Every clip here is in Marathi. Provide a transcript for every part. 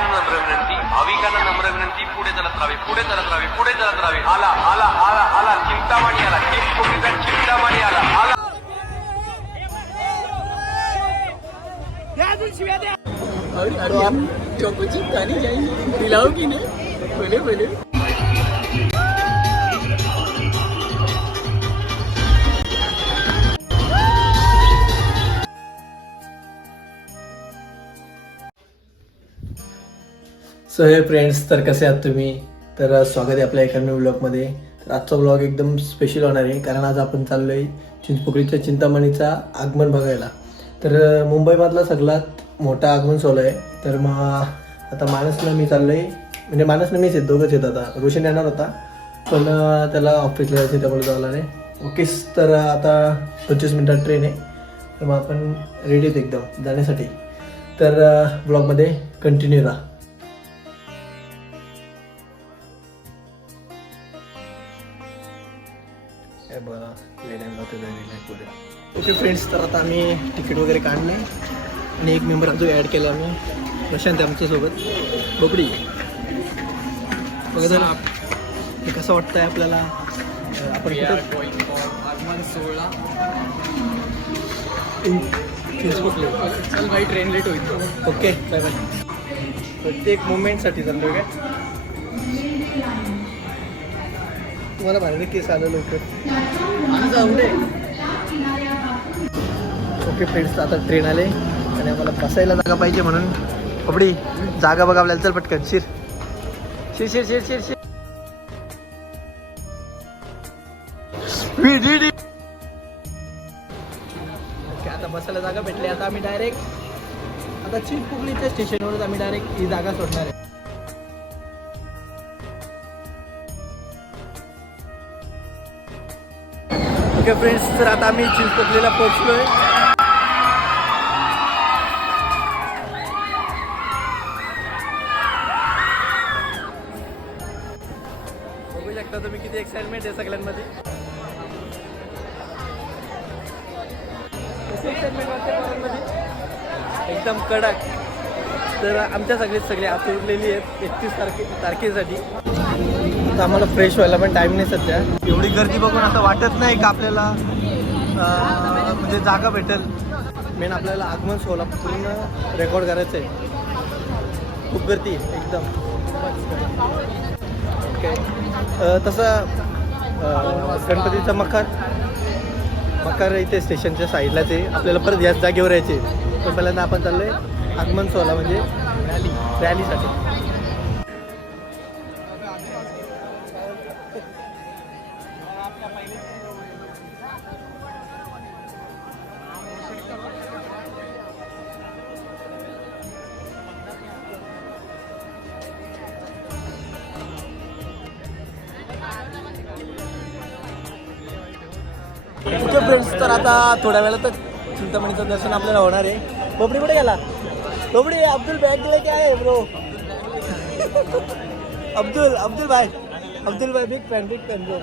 भाविकांना नम्र विनंती भाविकांना नम्र विनंती पुढे चालत राहावे पुढे चालत राहावे पुढे चालत राहावे. आला आला आला आला चिंतामणी आला चिंतामणीचा चिंतामणी आला आला. और अरे हम चौको चिप खाने जाएंगे पिलाओगी ना बोले बोले. सो हे फ्रेंड्स तर कसे आहात तुम्ही? तर uh, स्वागत आहे आपल्या एका नवीन ब्लॉगमध्ये तर आजचा ब्लॉग एकदम स्पेशल होणार आहे कारण आज आपण चाललो आहे चिंचपोकळीच्या चिंतामणीचा आगमन बघायला. तर uh, मुंबईमधला सगळ्यात मोठा आगमन सोहळा आहे. तर मग आता माणसनं मी चाललो म्हणजे आहे म्हणजे माणसनं मीच आहेत दोघंच येत आता. रोशन येणार होता पण uh, त्याला ऑफिसला जायचं त्यामुळे जायला नाही ओकेच तर आता पंचवीस मिनटात ट्रेन आहे. तर मग आपण रेडी आहेत एकदम जाण्यासाठी. तर ब्लॉगमध्ये कंटिन्यू राहा. पुढे ओके फ्रेंड्स तर आता आम्ही तिकीट वगैरे काढले आणि एक मेंबर जो ॲड केला आम्ही. प्रशांत आमच्यासोबत. बोबडी. बघा हे कसं वाटतंय आपल्याला? आपण सोहळा. चल भाई ट्रेन लेट होईल. ओके बाय बाय प्रत्येक मुवमेंटसाठी चाललो काय? तुम्हाला बाहेर केस आलं लवकर. आणि जाऊ दे ओके फ्रेंड्स आता ट्रेन आले आणि आम्हाला बसायला जागा पाहिजे म्हणून. कपडी जागा बघा आपल्याला. चल पटकन शिर. शिर शिर शिर शिर शिर. आता बसायला जागा भेटली. आता आम्ही डायरेक्ट आता चिंचपोकलीच्या स्टेशनवरच आम्ही डायरेक्ट ही जागा सोडणार आहे. ओके फ्रेंड्स तर आता आम्ही चिंचपोकलीला पोहोचलोय. बघू शकता तुम्ही किती एक्साइटमेंट आहे सगळ्यांमध्ये. एक्साइटमेंट वाटते सगळ्यांमध्ये? एकदम कडक. तर आमच्या सगळे सगळे आतुरलेली आहेत एकतीस तारखे तारखेसाठी. आता आम्हाला फ्रेश व्हायला पण टाईम नाही सध्या. एवढी गर्दी बघून असं वाटत नाही का आपल्याला? म्हणजे जागा भेटेल. मेन आपल्याला आगमन सोहळा पूर्ण रेकॉर्ड करायचं आहे. खूप गर्दी आहे एकदम. ओके तसं गणपतीचा मखर. मखर इथे स्टेशनच्या साईडलाच आहे. आपल्याला परत याच जागेवर यायचे पण पहिल्यांदा आपण चाललोय आगमन सोहळा म्हणजे रॅली रॅलीसाठी फ्रेंड्स तर आता थोड्या वेळातच चिंतामणीचं दर्शन आपल्याला होणार आहे. बोबडी कुठे गेला? बोबडी अब्दुल बॅग दिला काय आहे ब्रो अब्दुल अब्दुल भाई. अब्दुल भाई big fan big fan bro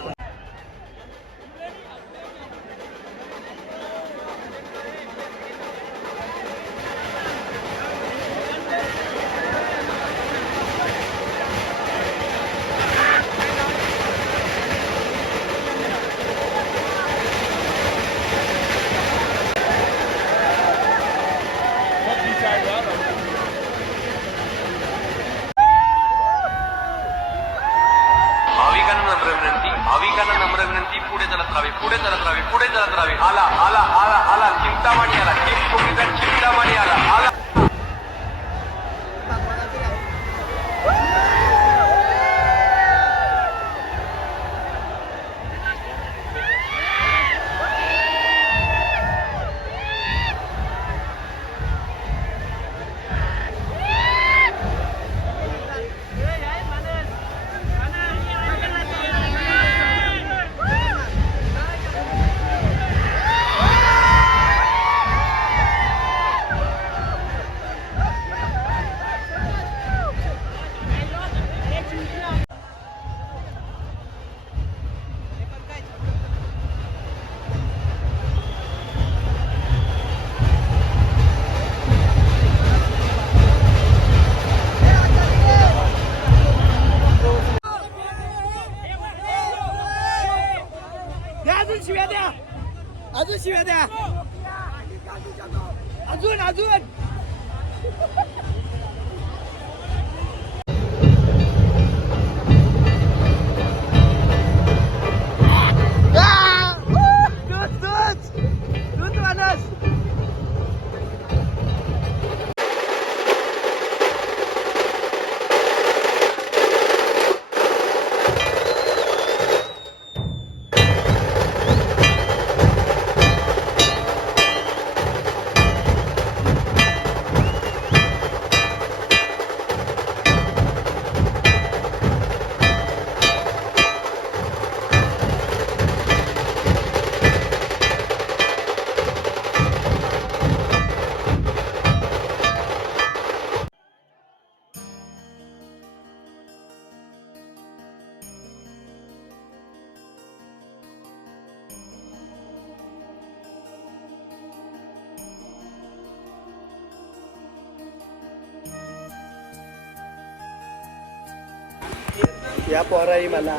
या पोराई मला.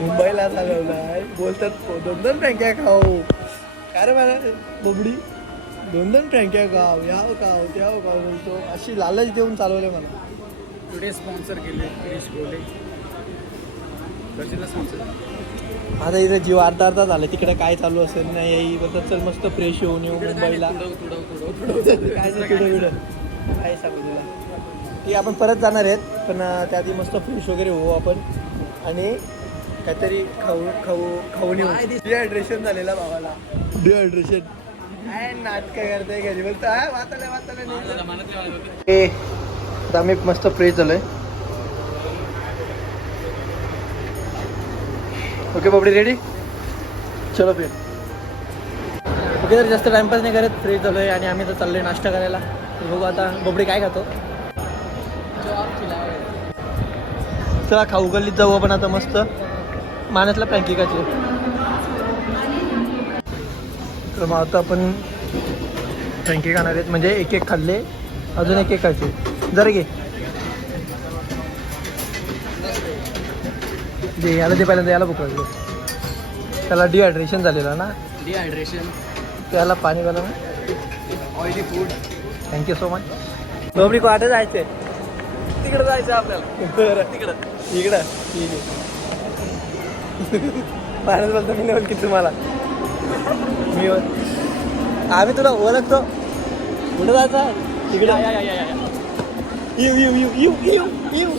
मुंबईला चालवलाय. बोलतात दोन दोन फ्रँक्या खाऊ. काय रे मला बोबडी? दोन दोन फ्रँक्या खाव याव खाव त्याव खाव बोलतो अशी लालच देऊन चालवले मला. टुडे स्पॉन्सर केले गिरीश बोले आता इथे जीव अर्धा अर्धा झाला. तिकडे काय चालू असेल नाही बद्दल चल मस्त फ्रेश होऊन येऊ मुंबईला. काय सांगू तुला? ती आपण परत जाणार आहेत. पण त्याआधी मस्त फ्रेश वगैरे होऊ आपण. आणि काहीतरी खाऊ खाऊ खाऊन येऊ. डिहायड्रेशन झालेला भावाला. डिहायड्रेशन काय नाटक करताय घरी बोलतो "हा, वाचायला वाचायला नाही ए आता आम्ही मस्त फ्रेश झालोय ओके बाबडी रेडी चलो फिर. ओके तर जास्त टाइमपास नाही करत. फ्रेश झालोय आणि आम्ही तर चाललोय नाश्ता करायला. बघू आता बबडी काय खातो. चला खाऊ गल्लीत जाऊ आपण आता मस्त. मानसला खायची तर मग आता आपण फ्रँकी खाणार आहेत. म्हणजे एक एक खाल्ले अजून एक एक खायचे. जरा घे. दे याला दे पहिल्यांदा याला भूक त्याला डिहायड्रेशन झालेलं ना? डिहायड्रेशन त्याला पाणी प्याला ना oily food thank you so much बबडी कुठे जायचंय? तिकडे जायचं आपल्याला. तिकडं. इकडं. ठीक आहे पाण्यात बोलतो मी नाही की तुम्हाला. मी आम्ही तुला ओळखतो. कुठं जायचं? तिकडे येऊ येऊ येऊ येऊ येऊ येऊ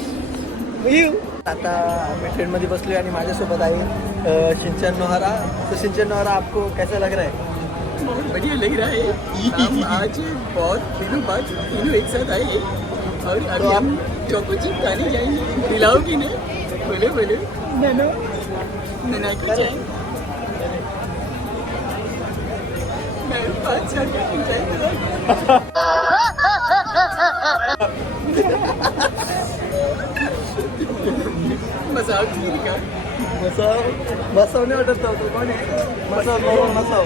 येऊ. आता आम्ही ट्रेनमध्ये बसलोय आणि माझ्यासोबत आहे सिंचन नोहारा. तो सिंचन नोहारा आपको कैसा लग रहा है? बढ़िया लग रहा है. आज बहुत दिनों बाद तीनों एक साथ आए. और अभी हम चोको चिप खाने जाएंगे खिलाओगी ना बोले बोले। नैनो नैना की चाय मैं पाँच हजार का खिलाएगा मजाक नहीं का बसाव बसाव नाही वाटत तो कोण आहे बसाव बरोबर बसाव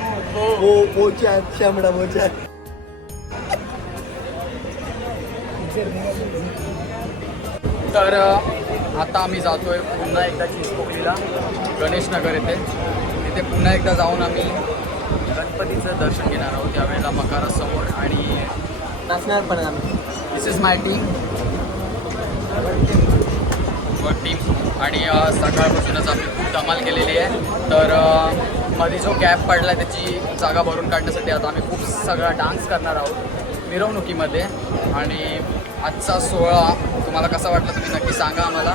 हो बोचा शामडा बोचा तर आता आम्ही आहे पुन्हा एकदा चिंचपोकलीला गणेशनगर येथे. तिथे पुन्हा एकदा जाऊन आम्ही गणपतीचं दर्शन घेणार आहोत त्यावेळेला मकारासमोर आणि नाचणार पण आम्ही this is my team team आणि सकाळपासूनच आम्ही खूप धमाल केलेली आहे. तर मध्ये जो गॅप पडला आहे त्याची जागा भरून काढण्यासाठी आता आम्ही खूप सगळा डान्स करणार आहोत मिरवणुकीमध्ये. आणि आजचा सोहळा तुम्हाला कसा वाटला तुम्ही नक्की सांगा आम्हाला.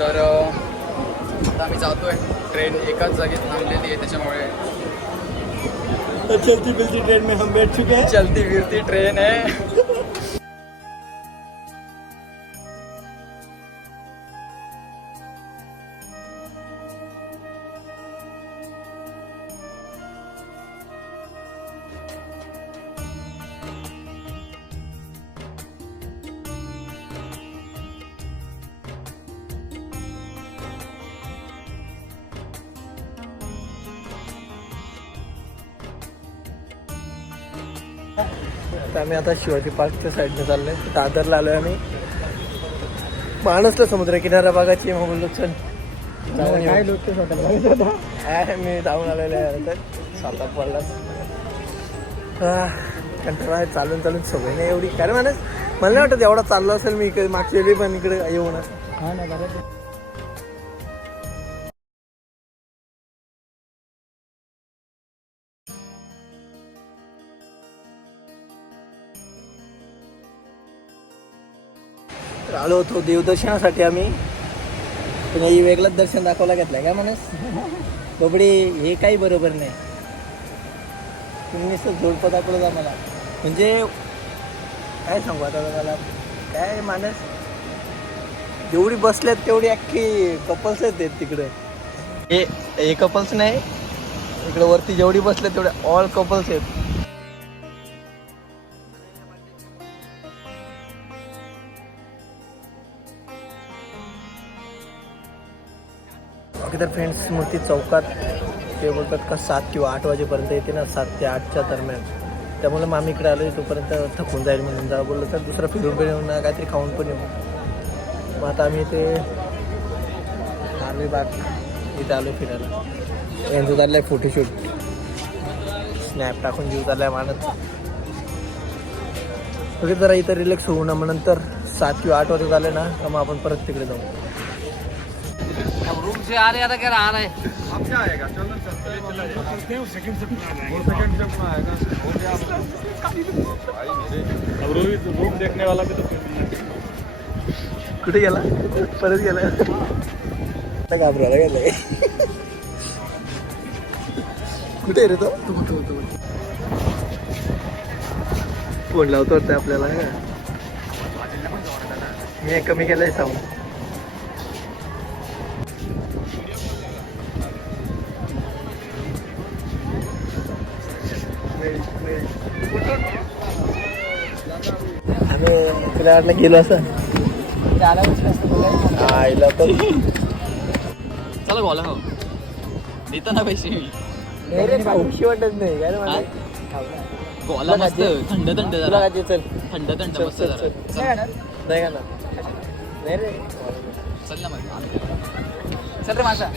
तर आता आम्ही जातोय ट्रेन एकाच जागेत थांबलेली आहे त्याच्यामुळे. चलती बिलती ट्रेन में हम बैठ चुके हैं. चलती फिरती ट्रेन आहे. तर आम्ही आता शिवाजी पार्कच्या साईडने चाललोय. दादरला आलोय आम्ही. माणसला समुद्र किनारा भागाची मग बोललो चल जाऊन येऊ. लोक आहे, मी जाऊन आलेलो आहे तर सातार पडला. आह, कंटाळा आहे चालून चालून सवय नाही एवढी. काय रे माणूस मला नाही वाटत एवढा चाललो असेल मी इकडे मागच्या वेळी पण इकडे येऊन. हा ना बरं आलो होतो देवदर्शनासाठी आम्ही. पण हे वेगळंच दर्शन दाखवला घेतलंय का माणूस? बबडी हे काही बरोबर नाही. तुम्ही नुसतं जोडपं दाखवलं आम्हाला. म्हणजे काय सांगू आता मला काय माणूस? जेवढी बसल्यात तेवढी अख्खी कपल्स आहेत तिकडे. हे हे कपल्स नाही. इकडे वरती जेवढी बसल्यात तेवढे ऑल कपल्स आहेत. बाकी तर फ्रेंड्स मूर्ती चौकात ते बोलतात का सात किंवा आठ वाजेपर्यंत येते ना सात ते आठच्या दरम्यान. त्यामुळे मग आम्ही इकडे आलो तोपर्यंत थकून जाईल म्हणून जा बोललं तर दुसरं फिरून पण येऊ ना काहीतरी खाऊन पण येऊ. मग आता आम्ही ते आर्मी बाग इथे आलो फिरायला. यांचं चाललं आहे फोटोशूट स्नॅप टाकून जीव चाललाय मानत बघित जरा इथं रिलॅक्स होऊ ना मग नंतर सात किंवा आठ वाजता झाले ना तर मग आपण परत तिकडे जाऊ. रूम से आ रहे क्या आ रहा है। अब रोहित रूम देखने वाला भी तो कुठे गेला परत गेला आता घाबरायला गेलाय कुठे आहे रे तो? फोन लावतो वाटतं आपल्याला मी कमी केलंय साऊंड तुला वाटलं गेलो असं. आईला तर चला बोला हो. देता ना पैसे. रे खाऊशी वाटत नाही. काय रे मला? गोला मस्त. थंड थंड तुला जरा चल. थंड थंड चल, मस्त चल, जरा. चल. चल. नाही नाही रे. चल ना मग. चल रे माझा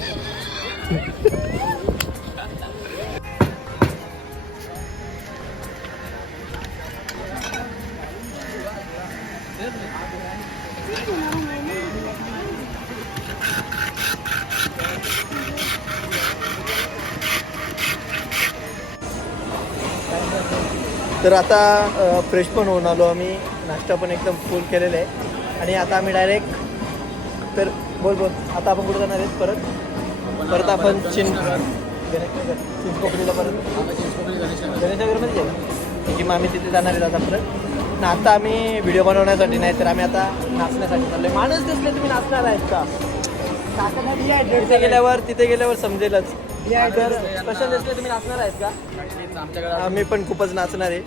तर आता फ्रेश पण होऊन आलो आम्ही. नाश्ता पण एकदम फुल केलेला आहे. आणि आता आम्ही डायरेक्ट तर बोल बोल. आता आपण कुठे जाणार आहेत? परत? परत आपण चिन गणेशनगर चिंचपोकळीला परत. गणेशनगरमध्ये जाऊ. मग आम्ही तिथे जाणार आहेत आता परत. ना आता आम्ही व्हिडिओ बनवण्यासाठी नाही तर आम्ही आता नाचण्यासाठी चाललोय. माणूस दिसले तुम्ही नाचणार आहेत का? तिथे गेल्यावर तिथे गेल्यावर समजेलच. तर स्पेशल तुम्ही नाचणार आहेत का? आम्ही पण खूपच नाचणार आहे.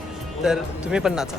तर तुम्ही पण नाचा.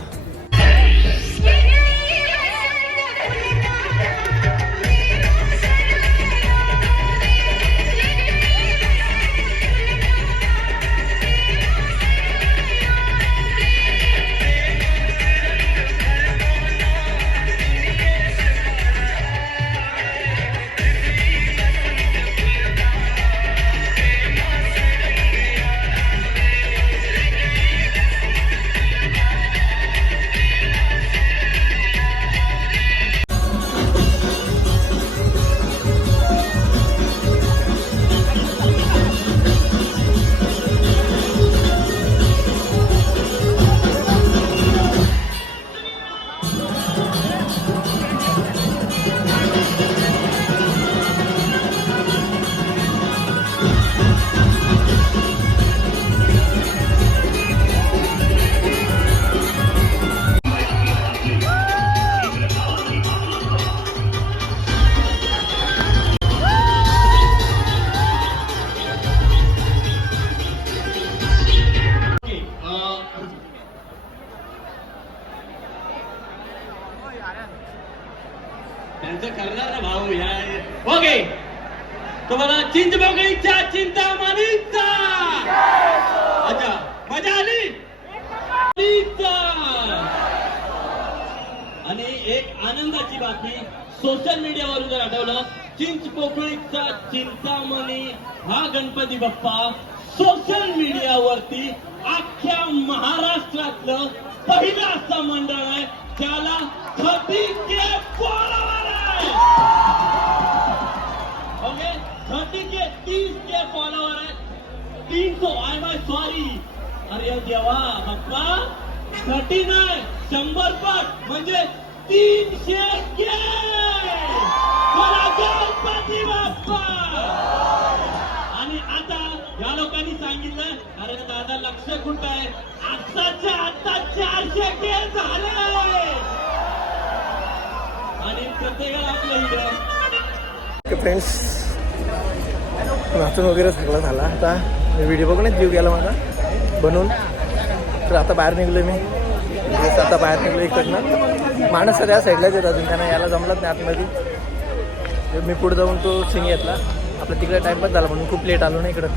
मजा आली? आणि एक आनंदाची बातमी सोशल मीडियावरून जर आठवलं चिंचपोकळीचा चिंतामणी हा गणपती बाप्पा सोशल मीडियावरती अख्ख्या महाराष्ट्रातलं पहिलं असं मंडळ आहे ज्याला थर्टी के फॉलोवर आहे. ओके थर्टी के तीस के फॉलोवर आहे. तीन सो आय माय सॉरी. अरे देवा बाप्पा थर्टी नाईन शंभर पट म्हणजे तीनशे गणपती बाप्पा. आणि आता या लोकांनी सांगितलं अरे दादा लक्ष कुठं आहे? आत्ताच्या आत्ता चारशे के झाले. आणि प्रत्येकाला आपलं इकडं. फ्रेंड्स नाचून वगैरे सगळं झाला. आता व्हिडिओ बघूनच जीव गेला माझा. बनून. तर आता बाहेर निघलो मी. जसं आता बाहेर निघलो इकडनं. माणूस सर या साईडलाच येत अजून त्यांना यायला जमलंच नाही आतमध्ये. मी पुढे जाऊन तो सिंग घेतला. आपला तिकडे टाईमपास झाला म्हणून खूप लेट आलो ना इकडं.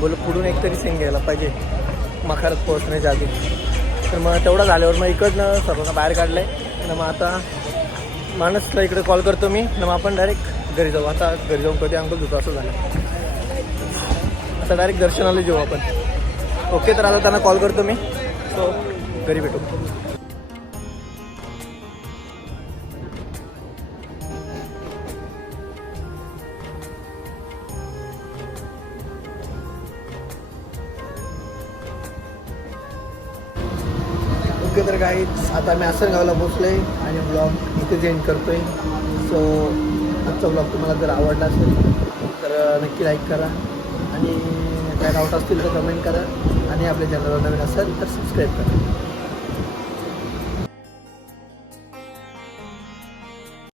बोल पुढून एकतरी सिंग घ्यायला पाहिजे. मखारात पोहोचण्याच्या आधी. तर मग तेवढं झाल्यावर मग इकडनं सर्वांना बाहेर काढलं आहे आणि मग आता माणसला इकडे कॉल करतो मी. आणि मग आपण डायरेक्ट घरी जाऊ. आता घरी जाऊन कधी अंकल धुतो असं झालं. आता डायरेक्ट दर्शनाला जाऊ आपण. ओके तर आता त्यांना कॉल करतो मी. सो घरी भेटू. ओके तर काही आता मी आसनगावला पोचलो आहे आणि ब्लॉग इथे एंड करतो आहे सो आजचा ब्लॉग तुम्हाला जर आवडला असेल तर नक्की लाईक करा. आणि काय डाऊट असतील तर कमेंट करा. आणि आपल्या चॅनलला नवीन असेल तर सबस्क्राईब करा.